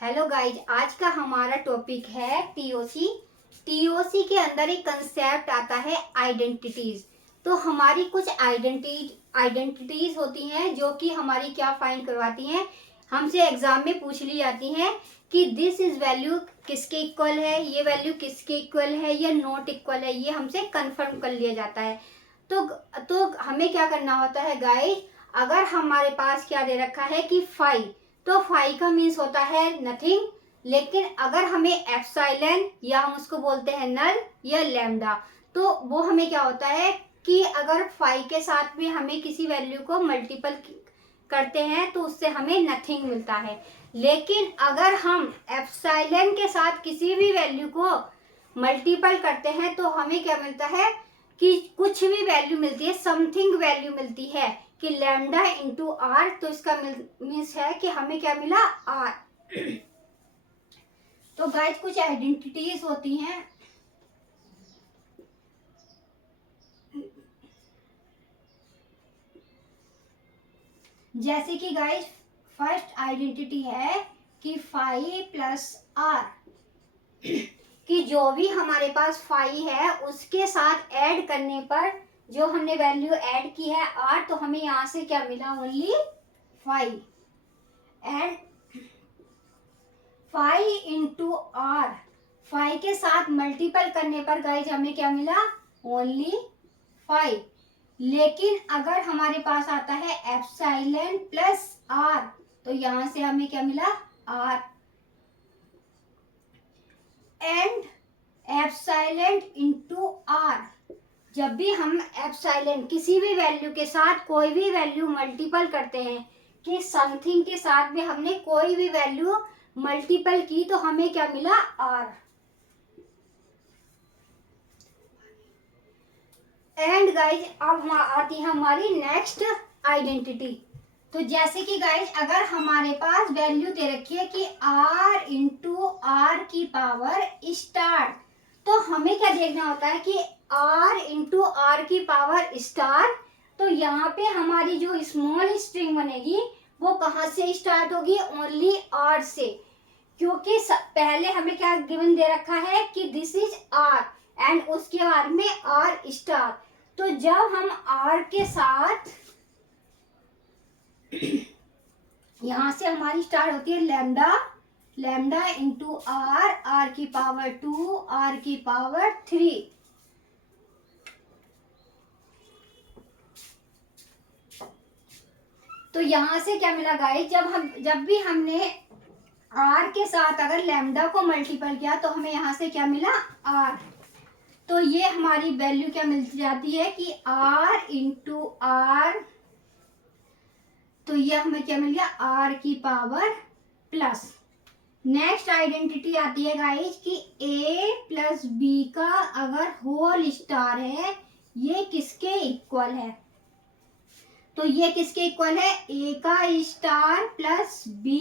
Hello guys, आज का हमारा टॉपिक है टीओसी। टीओसी के अंदर एक कंसेप्ट आता है आइडेंटिटीज। तो हमारी कुछ आइडेंटिटीज होती हैं जो कि हमारी क्या फाइंड करवाती हैं, हमसे एग्जाम में पूछ ली जाती हैं कि दिस इज वैल्यू किसके इक्वल है, ये वैल्यू किसके इक्वल है या नॉट इक्वल है, ये हमसे कंफर्म कर लिया जाता है। तो हमें क्या करना होता है गाइज, अगर हमारे पास क्या दे रखा है कि 5, तो फाई का मीन्स होता है नथिंग। लेकिन अगर हमें एप्सिलॉन या हम उसको बोलते हैं नल या लैम्डा, तो वो हमें क्या होता है कि अगर फाई के साथ में हमें किसी वैल्यू को मल्टीपल करते हैं तो उससे हमें नथिंग मिलता है। लेकिन अगर हम एप्सिलॉन के साथ किसी भी वैल्यू को मल्टीपल करते हैं तो हमें क्या मिलता है कि कुछ भी वैल्यू मिलती है, समथिंग वैल्यू मिलती है कि लैम्डा इंटू आर। तो इसका मीन्स है कि हमें क्या मिला, आर। तो गाइस कुछ आइडेंटिटीज होती हैं जैसे कि गाइस फर्स्ट आइडेंटिटी है कि फाई प्लस आर, कि जो भी हमारे पास फाई है उसके साथ ऐड करने पर जो हमने वैल्यू ऐड की है आर, तो हमें यहां से क्या मिला, only phi. And phi into r, phi के साथ मल्टीपल करने पर गाइज हमें क्या मिला, ओनली फाई। लेकिन अगर हमारे पास आता है एप्सिलॉन प्लस आर, तो यहां से हमें क्या मिला, r. And epsilon into r, जब भी हम एप्सिलॉन किसी भी वैल्यू के साथ कोई भी वैल्यू मल्टीपल करते हैं कि समथिंग के साथ में हमने कोई भी वैल्यू मल्टीपल की, तो हमें क्या मिला, आर। एंड गाइज अब आती है हमारी नेक्स्ट आइडेंटिटी। तो जैसे कि गाइज अगर हमारे पास वैल्यू दे रखी है कि r इंटू आर की पावर स्टार, तो हमें क्या देखना होता है कि r इंटू आर की पावर स्टार। तो यहाँ पे हमारी जो स्मॉल स्ट्रिंग बनेगी वो कहाँ से स्टार्ट होगी, ओनली r से, क्योंकि पहले हमें क्या गिवन दे रखा है कि दिस इज r एंड उसके बाद में आर स्टार। तो जब हम आर के साथ यहां से हमारी स्टार्ट होती है lambda, lambda into r, r की पावर 2, आर की पावर 3। तो यहां से क्या मिला गाइस, जब भी हमने आर के साथ अगर लैम्डा को मल्टीपल किया तो हमें यहां से क्या मिला, आर। तो ये हमारी वैल्यू क्या मिल जाती है कि r इंटू आर, तो ये हमें क्या मिल गया, r की पावर प्लस। नेक्स्ट आइडेंटिटी आती है गाइस कि a प्लस बी का अगर होल स्टार है, ये किसके इक्वल है। तो ये किसके इक्वल है, a का स्टार प्लस b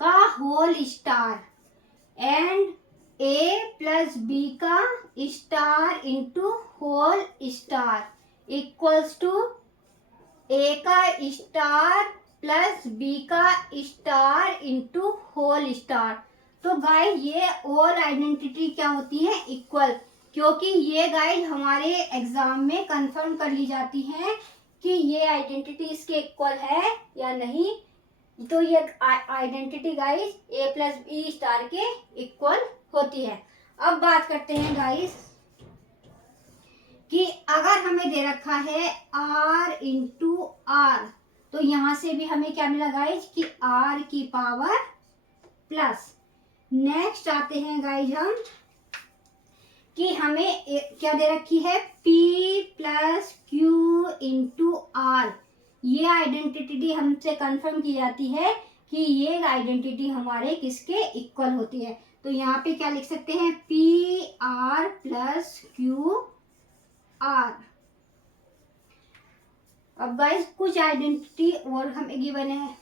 का whole star and a plus B का star into whole star equals to a का स्टार प्लस b का स्टार इंटू होल स्टार। तो गाइस ये ऑल आइडेंटिटी क्या होती है, इक्वल, क्योंकि ये गाइस हमारे एग्जाम में कंफर्म कर ली जाती हैं कि ये आइडेंटिटी इसके इक्वल है या नहीं। तो ये identity guys a plus b star के इक्वल होती है। अब बात करते हैं गाइस कि अगर हमें दे रखा है r इंटू आर, तो यहां से भी हमें क्या मिला गाइस कि r की पावर प्लस। नेक्स्ट आते हैं गाइस हम कि हमें क्या दे रखी है, p plus q into r. ये आइडेंटिटी हमसे कंफर्म की जाती है कि ये आइडेंटिटी हमारे किसके इक्वल होती है। तो यहाँ पे क्या लिख सकते हैं, P are plus Q R. अब गाइस कुछ आइडेंटिटी और हमें गिवन है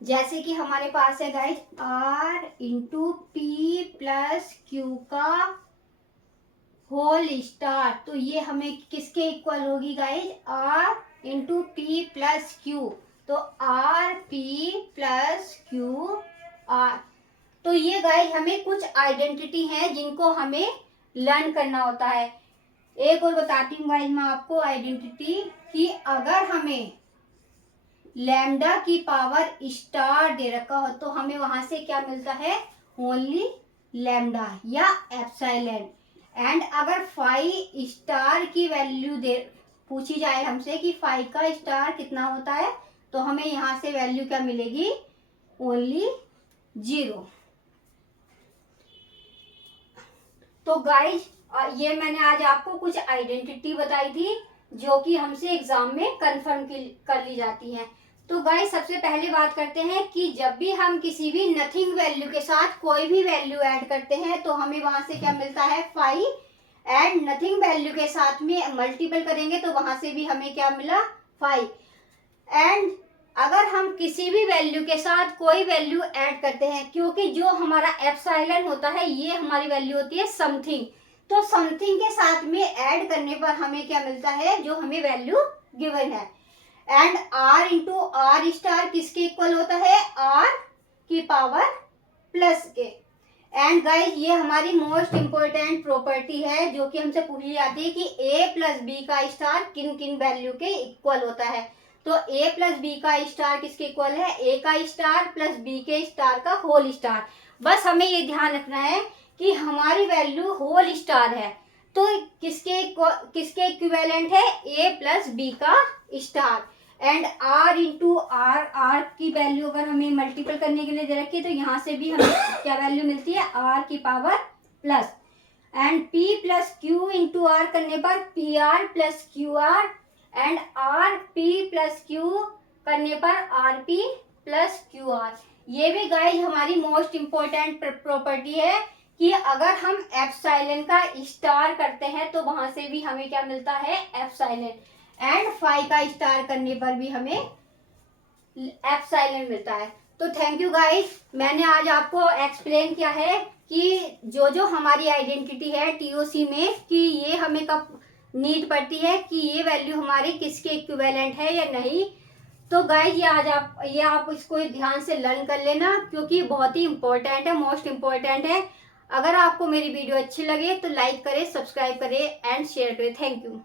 जैसे कि हमारे पास है guys r into P plus Q का होल स्टार। तो ये हमें किसके इक्वल होगी guys, R into P plus Q. तो R P plus Q R. तो ये गाइज हमें कुछ आइडेंटिटी हैं जिनको हमें लर्न करना होता है। एक और बताती हूँ गाइज मैं आपको आइडेंटिटी, कि अगर हमें लैम्डा की पावर स्टार दे रखा हो तो हमें वहां से क्या मिलता है, ओनली लैम्डा या एप्सिलॉन। एंड अगर फाई स्टार की वैल्यू दे पूछी जाए हमसे कि फाई का स्टार कितना होता है, तो हमें यहाँ से वैल्यू क्या मिलेगी, ओनली 0। तो गाइज ये मैंने आज आपको कुछ आइडेंटिटी बताई थी जो कि हमसे एग्जाम में कंफर्म कर ली जाती हैं। तो गाइज सबसे पहले बात करते हैं कि जब भी हम किसी भी नथिंग वैल्यू के साथ कोई भी वैल्यू ऐड करते हैं तो हमें वहां से क्या मिलता है, फाई। एंड नथिंग वैल्यू के साथ में मल्टीपल करेंगे तो वहां से भी हमें क्या मिला, फाई। एंड अगर हम किसी भी वैल्यू के साथ कोई वैल्यू ऐड करते हैं, क्योंकि जो हमारा एप्सिलॉन होता है ये हमारी वैल्यू होती है समथिंग, तो समथिंग के साथ में ऐड करने पर हमें क्या मिलता है, जो हमें वैल्यू गिवन है। And r into r star किसके इक्वल होता है, आर की पावर प्लस के। एंड गाइज ये हमारी मोस्ट इंपोर्टेंट प्रॉपर्टी है जो कि हमसे पूछी जाती है कि a प्लस बी का स्टार किन किन वैल्यू के इक्वल होता है। तो a प्लस बी का स्टार किसके इक्वल है, a का स्टार प्लस b के स्टार का होल स्टार। बस हमें ये ध्यान रखना है कि हमारी वैल्यू होल स्टार है तो किसके इक्विवेलेंट है, a प्लस बी का star. And r into r, r की वैल्यू अगर हमें मल्टीपल करने के लिए दे रखी है तो यहाँ से भी हमें क्या वैल्यू मिलती है, r की power plus. And p plus q into r करने पर p are plus Q r. And r P plus q करने पर r P plus Q r. ये भी गाइज हमारी मोस्ट इंपोर्टेंट प्रॉपर्टी है कि अगर हम एप्सिलॉन का स्टार करते हैं तो वहां से भी हमें क्या मिलता है, एप्सिलॉन। एंड फाई का स्टार करने पर भी हमें एप्सिलॉन मिलता है। तो थैंक यू गाइस, मैंने आज आपको एक्सप्लेन किया है कि जो हमारी आइडेंटिटी है टीओसी में, कि ये हमें कब नीड पड़ती है, कि ये वैल्यू हमारी किसके इक्विवेलेंट है या नहीं। तो गाइस ये आप इसको ध्यान से लर्न कर लेना क्योंकि बहुत ही इंपॉर्टेंट है, मोस्ट इंपॉर्टेंट है। अगर आपको मेरी वीडियो अच्छी लगे तो लाइक करें, सब्सक्राइब करें एंड शेयर करें। Thank you.